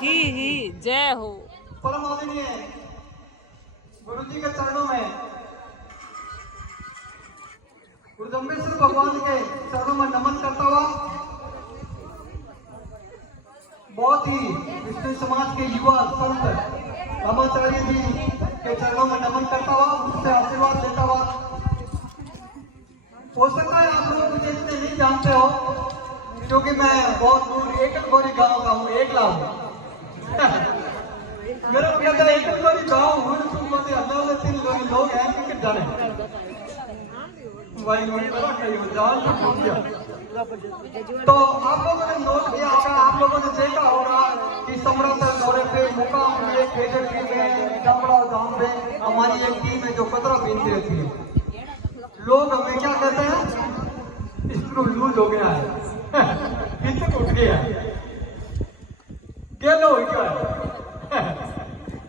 की जय हो। परम आदरणीय गुरु जी के चरणों में, गुरु जम्बेश्वर भगवान के चरणों में नमन करता हुआ, बहुत ही विष्णु समाज के युवा संत रामाचार्य जी के चरणों में नमन करता हुआ, उनसे आशीर्वाद लेता हुआ। हो सकता है आप लोग मुझे इतने नहीं जानते हो, क्योंकि मैं बहुत दूर एकलगोरी गांव का हूँ, एकला हूँ। मेरा कहता है एकलगोरी गांव हूँ, अल्लाह 3 लोग हैं, क्रिकेट जाने भाई जान तो आप लोगों ने नोट किया होगा, आप लोगों ने देखा होगा कि समरातल दौरे पे मुकाम में खेजर टीम में डबड़ा गांव में हमारी एक टीम है जो कतरा बीनती रहती है। लोग हमें क्या कहते हैं, स्क्रू लूज हो गया है, किससे उठ गया है, क्या लो क्या है।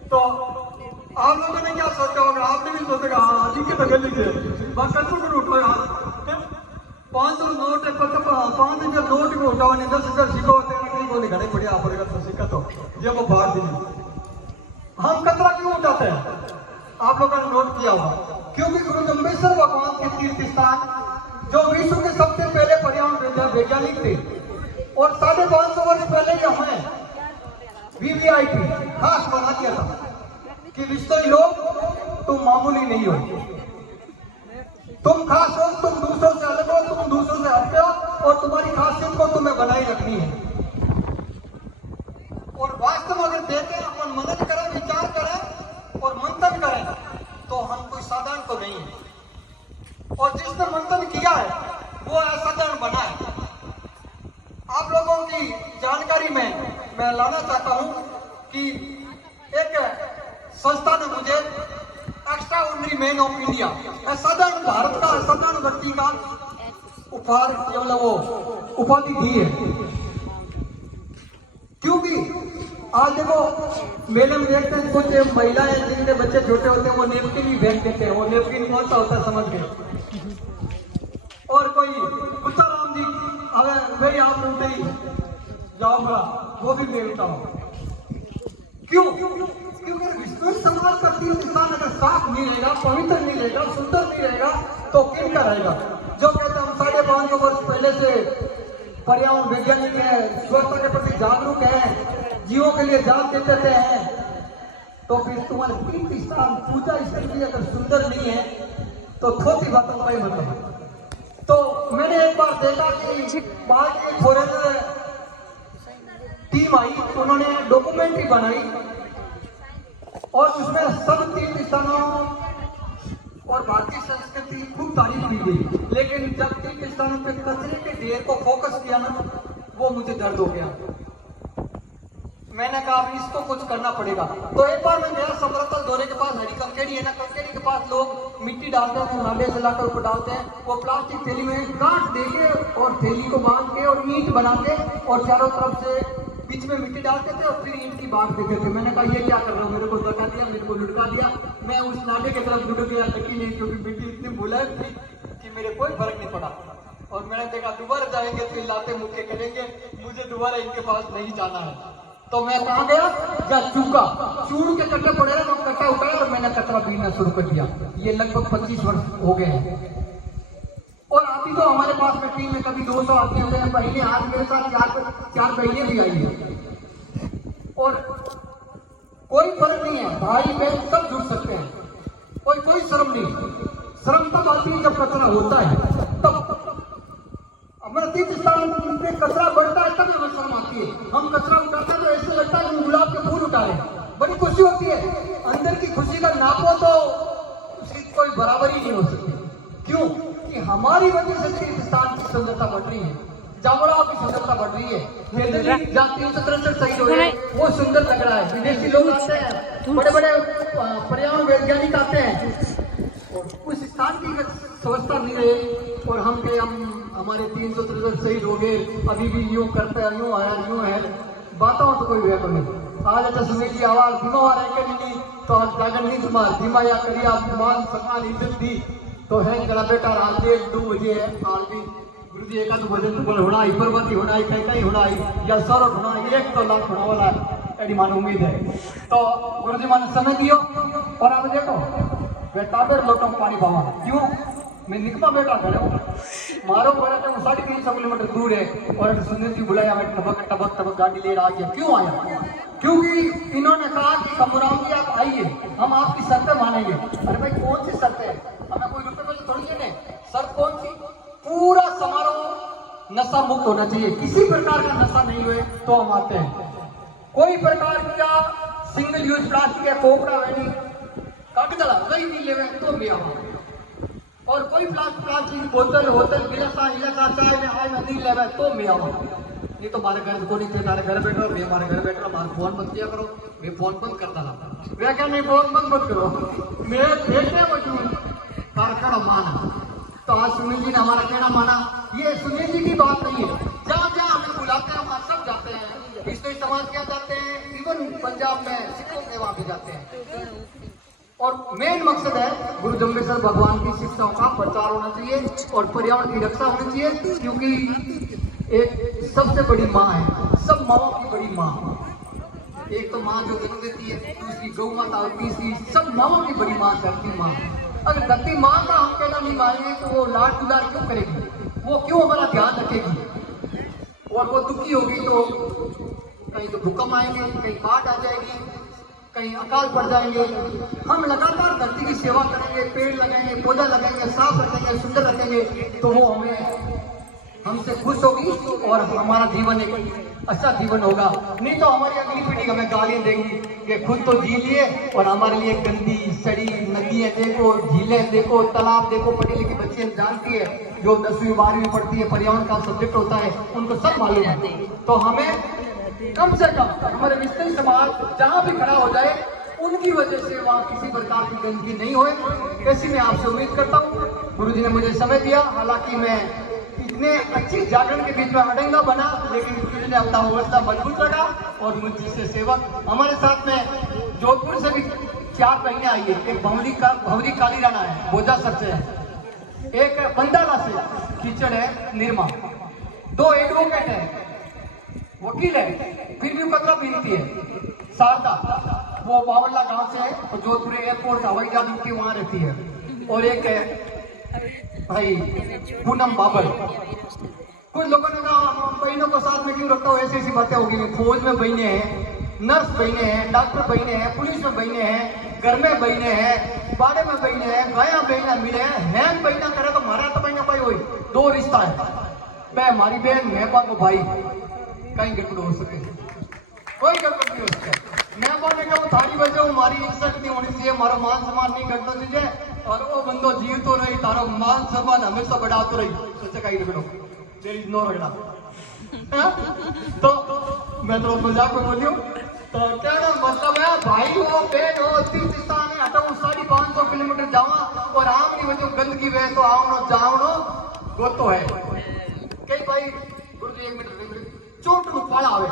तो आप लोगों ने क्या सोचा होगा, आपने भी सोचेगा हाँ ठीक है तो गली से कचर उठो यार, 500 नोट है, 5 रुपया नोट को उठाओ, 10,000 सिक्को होते हैं, कहीं बोले घड़े बढ़िया पड़ेगा तो सिक्का तो ये वो बाहर दी। हम कचरा क्यों उठाते हैं, आप लोगों ने नोट किया होगा, क्योंकि गुरु जम्बेश्वर भगवान के तीर्थ स्थान जो विश्व के सबसे पहले पर्यावरण वैज्ञानिक थे, और 550 वर्ष पहले ये हमें वीवीआईपी खास बना दिया था कि विश्व लोग तुम मामूली नहीं हो, तुम खास हो, तुम दूसरों से अलग हो, तुम दूसरों से हटके हो, और तुम्हारी खासियत को तुम्हें बनाए रखनी है। और वास्तव में अगर देखें, अपन मनन करें, विचार करें और मंथन करें, तो हम कोई साधारण तो नहीं है, और जिसने मंथन किया है वो असाधारण बना है। आप लोगों की जानकारी में मैं लाना चाहता हूं कि एक संस्था ने मुझे extra ordinary man of India, असाधारण भारत का असाधारण व्यक्ति का उपहार वो उपाधि दी है। क्योंकि आज देखो मेले में देखते हैं कुछ महिलाएं जिनके बच्चे छोटे होते हैं वो नेपकिन भी फेंक देते हैं, वो नेपकिन कौन सा होता है समझ गए। और कोई कुत्ताराम जी अगर मेरी आप उठे ही जाऊंगा वो भी मैं उठाऊंगा। क्यों? क्योंकि विष्णु समाज का तीर्थ स्थान अगर साफ नहीं रहेगा, पवित्र नहीं रहेगा, सुंदर नहीं रहेगा, तो किनका रहेगा? जो कहते हैं हम 550 वर्ष पहले से पर्यावरण वैज्ञानिक है, स्वच्छता के प्रति जागरूक है, जीवों के लिए जान देते हैं, तो फिर तुम्हारे तीर्थ स्थान पूजा स्थल भी अगर सुंदर नहीं है तो थोड़ी बातों का ही मतलब। तो मैंने एक बार देखा कि बाहर की फॉरेनर टीम आई, उन्होंने डॉक्यूमेंट्री बनाई और उसमें सब तीर्थ स्थानों और भारतीय संस्कृति खूब तारीफ की गई, लेकिन जब तीर्थ स्थानों पे कचरे के ढेर को फोकस किया ना, वो मुझे दर्द हो गया। मैंने कहा अब इसको कुछ करना पड़ेगा। तो एक बार मैं गया समरातल दौरे के पास, हरी कंकेड़ी है ना, कंकेड़ी के पास लोग मिट्टी डालते हैं, नाले से लाकर ऊपर डालते हैं, वो प्लास्टिक थैली में काट देके और थैली को बांध के और ईंट बना के और चारों तरफ से बीच में मिट्टी डालते थे और फिर ईंट की बांट देते थे। मैंने कहा ये क्या कर रहे हो, मेरे को धक्का दिया, मेरे को लुढ़का दिया, मैं उस नाले की तरफ लुढ़क गया, लगी नहीं, क्योंकि मिट्टी इतनी बुलंद थी कि मेरे कोई फर्क नहीं पड़ा। और मैंने देखा दोबारा जाएंगे तो लाते मुक्के करेंगे, मुझे दोबारा इनके पास नहीं जाना है। तो मैं कहा गया या चूका, चूड़ के कट्टे पड़े रहे, मैं कट्टा उठाया और मैंने कचरा बीनना शुरू कर दिया। ये लगभग 25 वर्ष हो गए हैं। और अभी तो हमारे पास में टीम में कभी 200 आते हैं, पहले आज मेरे साथ 4 बहनें भी आई है। और कोई फर्क नहीं है, भाई बहन सब जुड़ सकते हैं, कोई शर्म नहीं। शर्म तब आती है जब कचरा होता है, तब हमारा तीर्थ स्थान में कचरा बढ़ता है तब हमें शर्म आती है। हम कचरा उठाते हैं तो ऐसे लगता है कि गुलाब के फूल उठा रहे हैं, बड़ी खुशी होती है। अंदर की खुशी का नापो तो उसकी कोई बराबरी नहीं हो सकती। क्यों? कि हमारी वजह से तीर्थ स्थान की सुंदरता बढ़ रही है, जामुड़ा की सुंदरता बढ़ रही है, 363 सही हो है, वो सुंदर लग रहा है। विदेशी लोग आते हैं, बड़े बड़े पर्यावरण वैज्ञानिक आते हैं, उस स्थान की व्यवस्था नहीं रही और हम हमारे 363 शहीद हो गए, अभी भी यूं करते हैं, यूं आया यूं है, बातों तो कोई व्याप नहीं। आज अच्छा सुने की आवाज धीमा रह के नहीं तो आज जागन नहीं धीमा या करिया मान सकाल इज्जत दी तो है जरा बेटा रात 1-2 बजे है आज भी गुरु जी एकाध भजन तो बोले होना ही पर्वती होना ही कहीं होना ही या सौरभ होना 1 तो लाख होना वाला है। एडी मान उम्मीद है। तो गुरुजी मान समय दियो और आप देखो वे ताबेर लोटों में पानी पावा क्यों मैं निकमा बेटा खड़े मारो बोला तो 350 किलोमीटर दूर है और सुनील जी बुलाया मैं टबक टबक टबक गाड़ी ले रहा है क्यों आया क्योंकि इन्होंने कहा कि कमराम जी आप आइए हम आपकी शर्तें मानेंगे। अरे भाई कौन सी शर्तें हमें कोई रुपए पैसे थोड़ी देने शर्त कौन सी पूरा समारोह नशा मुक्त होना चाहिए किसी प्रकार का नशा नहीं हुए तो हम आते हैं। कोई प्रकार का सिंगल यूज प्लास्टिक या कोपड़ा वैनी काट दला कहीं नहीं लेवे तो भी आओ और कोई प्लास्टिक बोतल होतल गिलासा इलाका चाय में आए नहीं लेवे तो भी आओ नहीं तो हमारे घर को नहीं थे तारे घर बैठो मैं हमारे घर बैठो हमारा फोन बंद किया करो मैं फोन बंद करता था वे क्या नहीं फोन बंद मत करो मैं देखते मौजूद कारखाना माना। तो आज सुनील जी ने हमारा कहना माना ये सुनील जी की बात नहीं है जहाँ जहाँ हमें बुलाते हैं वहाँ सब जाते हैं इसमें समाज क्या जाते हैं इवन पंजाब में सिखों के वहाँ भी जाते हैं और मेन मकसद है गुरु जम्बेश्वर भगवान की शिक्षाओं का प्रचार होना चाहिए और पर्यावरण की रक्षा होनी चाहिए क्योंकि एक सबसे बड़ी माँ है सब माओं की बड़ी माँ एक तो माँ जो जन्म देती है दूसरी गौ माता और तीसरी सब माओं की बड़ी माँ धरती माँ। अगर धरती माँ का हम कहना नहीं मानेंगे तो वो लाड दुलार क्यों करेगी वो क्यों हमारा ध्यान रखेगी और वो दुखी होगी तो कहीं तो भूकंप आएंगे कहीं बाढ़ आ जाएगी कहीं अकाल पड़ जाएंगे। हम लगातार धरती की सेवा करेंगे पेड़ लगाएंगे पौधा लगाएंगे साफ रखेंगे सुंदर रखेंगे तो वो हमें हमसे खुश होगी और हमारा जीवन एक अच्छा जीवन होगा। नहीं तो हमारी अगली पीढ़ी हमें गालियां देगी कि खुद तो जी लिए और हमारे लिए गंदी सड़ी नदियां देखो झीलें देखो तालाब देखो पढ़ी लिखी बच्चे जानती है जो 10वीं 12वीं पढ़ती है पर्यावरण का सब्जेक्ट होता है उनको सब मालूम है। तो हमें कम से कम हमारे मिस्त्री समाज जहाँ भी खड़ा हो जाए उनकी वजह से वहाँ किसी प्रकार की गंदगी नहीं होए ऐसी मैं आपसे उम्मीद करता हूँ। गुरुजी ने मुझे समय दिया हालांकि मैं इतने अच्छी जागरण के बीच में अड़ंगा बना लेकिन गुरुजी ने अपना अवस्था मजबूत रखा और मुझसे सेवक हमारे साथ में जोधपुर से भी 4 महीने आई है। एक भंवरी काली राणा है बोझा सर से है एक बंदाला से कीचड़ है निर्मा 2 एडवोकेट है वकील है फिर भी पत्र बीनती है शारदा वो बावला गांव से है और जोधपुर एयरपोर्ट हवाई जहाज की वहां रहती है और एक है भाई पूनम बाबर। कुछ लोगों ने कहा बहनों को साथ में क्यों रखता हूँ ऐसी ऐसी बातें होगी फौज में बहने हैं नर्स बहने हैं डॉक्टर बहने हैं पुलिस में बहने हैं घर में बहने हैं बाड़े में बहने हैं गया बहना मिले हैं बहना करे तो मारा तो बहना भाई हुई 2 रिश्ता है मैं हमारी बहन मैं बाप भाई कहीं गड़बड़ हो सके कोई गड़बड़ नहीं हो सकता। मैं बोलने का थारी वजह हमारी इज्जत नहीं होनी चाहिए हमारा मान सम्मान नहीं करना चाहिए और वो बंदो जीव तो रही तारो मान सम्मान हमेशा बढ़ा तो रही सोचा कहीं रगड़ो देयर इज नो रगड़ा तो मैं तो मजाक में बोलियो तो क्या ना मतलब है भाई हो बहन हो तीर्थ स्थान है हटाओ 550 किलोमीटर जावा और आमनी वजह गंदगी वे तो आओ जाओ वो तो है कई भाई गुरुजी 1 मिनट चोट में पाला आवे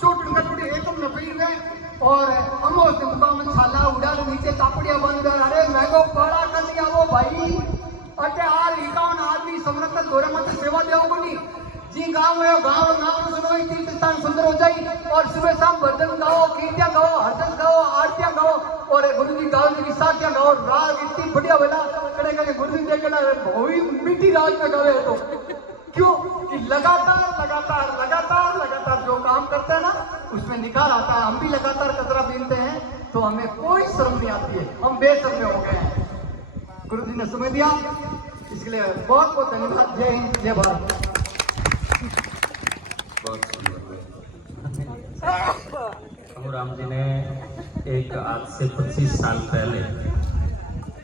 चोट कटपटी एकदम न पीर गए और हम उस मुकाम में छाला उड़ा नीचे चापड़िया बंद कर अरे मैंगो पाड़ा कर लिया वो भाई अटे आ इकावन आदमी संरक्षण दोरे मत सेवा देओ नहीं जी गांव है गांव नाम सुनो तीर्थ स्थान सुंदर हो जाए और सुबह शाम भजन गाओ कीर्तियां गाओ हरजन गाओ आरतियां गाओ और गुरुजी गाओ जी की साथियां गाओ राग इतनी बढ़िया बेला करे करे गुरुजी देखना वही मीठी रात में गावे तो क्यों कि लगातार जो काम करते हैं ना उसमें निखार आता है। हम भी लगातार कचरा बीनते हैं तो हमें कोई शर्म नहीं आती है हम बेशर्म हो गए हैं। गुरुजी ने समय दिया इसके लिए बहुत बहुत धन्यवाद। जय हिंद जय भारत। राम जी ने एक आज से 25 साल पहले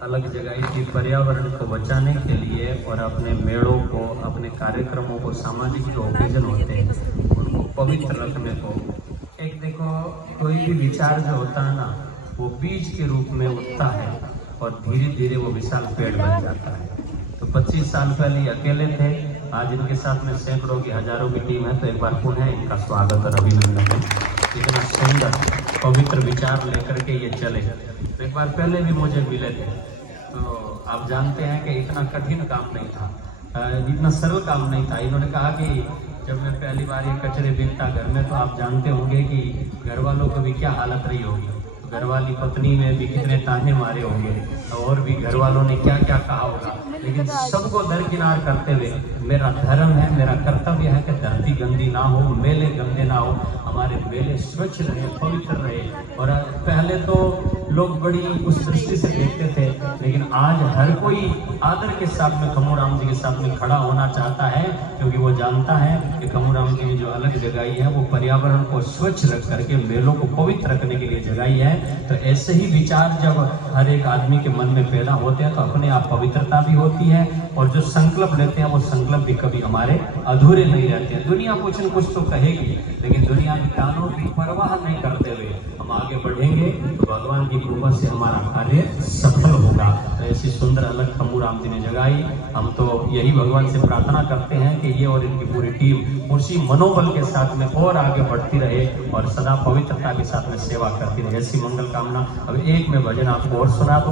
अलग जगाई थी पर्यावरण को बचाने के लिए और अपने मेलों को अपने कार्यक्रमों को सामाजिक जो ओकेजन होते हैं उनको पवित्र रखने को एक देखो कोई भी विचार जो होता है ना वो बीज के रूप में उठता है और धीरे धीरे वो विशाल पेड़ बन जाता है। तो 25 साल पहले अकेले थे आज इनके साथ में सैकड़ों की हजारों की टीम है तो एक बार पुनः इनका स्वागत और अभिनंदन है। इतना सुंदर पवित्र विचार लेकर के ये चले। तो एक बार पहले भी मुझे मिले थे तो आप जानते हैं कि इतना कठिन काम नहीं था इतना सरल काम नहीं था। इन्होंने कहा कि जब मैं पहली बार ये कचरे बिकता घर में, तो आप जानते होंगे कि घर वालों को भी क्या हालत रही होगी। घर वाली पत्नी में भी कितने ताने मारे होंगे और भी घर वालों ने क्या क्या कहा होगा। लेकिन सबको दरकिनार करते हुए मेरा धर्म है, मेरा कर्तव्य है कि धरती गंदी ना हो, मेले गंदे ना हो, हमारे मेले स्वच्छ रहे, पवित्र रहे। और पहले तो लोग बड़ी उस दृष्टि से देखते थे, लेकिन आज हर कोई आदर के साथ में खमोराम जी के साथ में खड़ा होना चाहता है, क्योंकि वो जानता है कि खमोराम जी की जो अलग जगाई है वो पर्यावरण को स्वच्छ रख करके मेलों को पवित्र रखने के लिए जगाई है। तो ऐसे ही विचार जब हर एक आदमी के मन में पैदा होते हैं तो अपने आप पवित्रता भी होती है, और जो संकल्प लेते हैं वो संकल्प भी कभी हमारे अधूरे नहीं रहते हैं। दुनिया कुछ न कुछ तो कहेगी, लेकिन दुनिया की तानों की परवाह नहीं करते हुए हम आगे बढ़ेंगे तो भगवान की कृपा से हमारा कार्य सफल होगा। तो ऐसी सुंदर अलग खमोराम जी ने जगाई। हम तो यही भगवान से प्रार्थना करते हैं कि ये और इनकी पूरी टीम उसी मनोबल के साथ में और आगे बढ़ती रहे और सदा पवित्रता के साथ में सेवा करती रहे। ऐसी मंगल कामना। अब एक में भजन आपको और सुना दूं।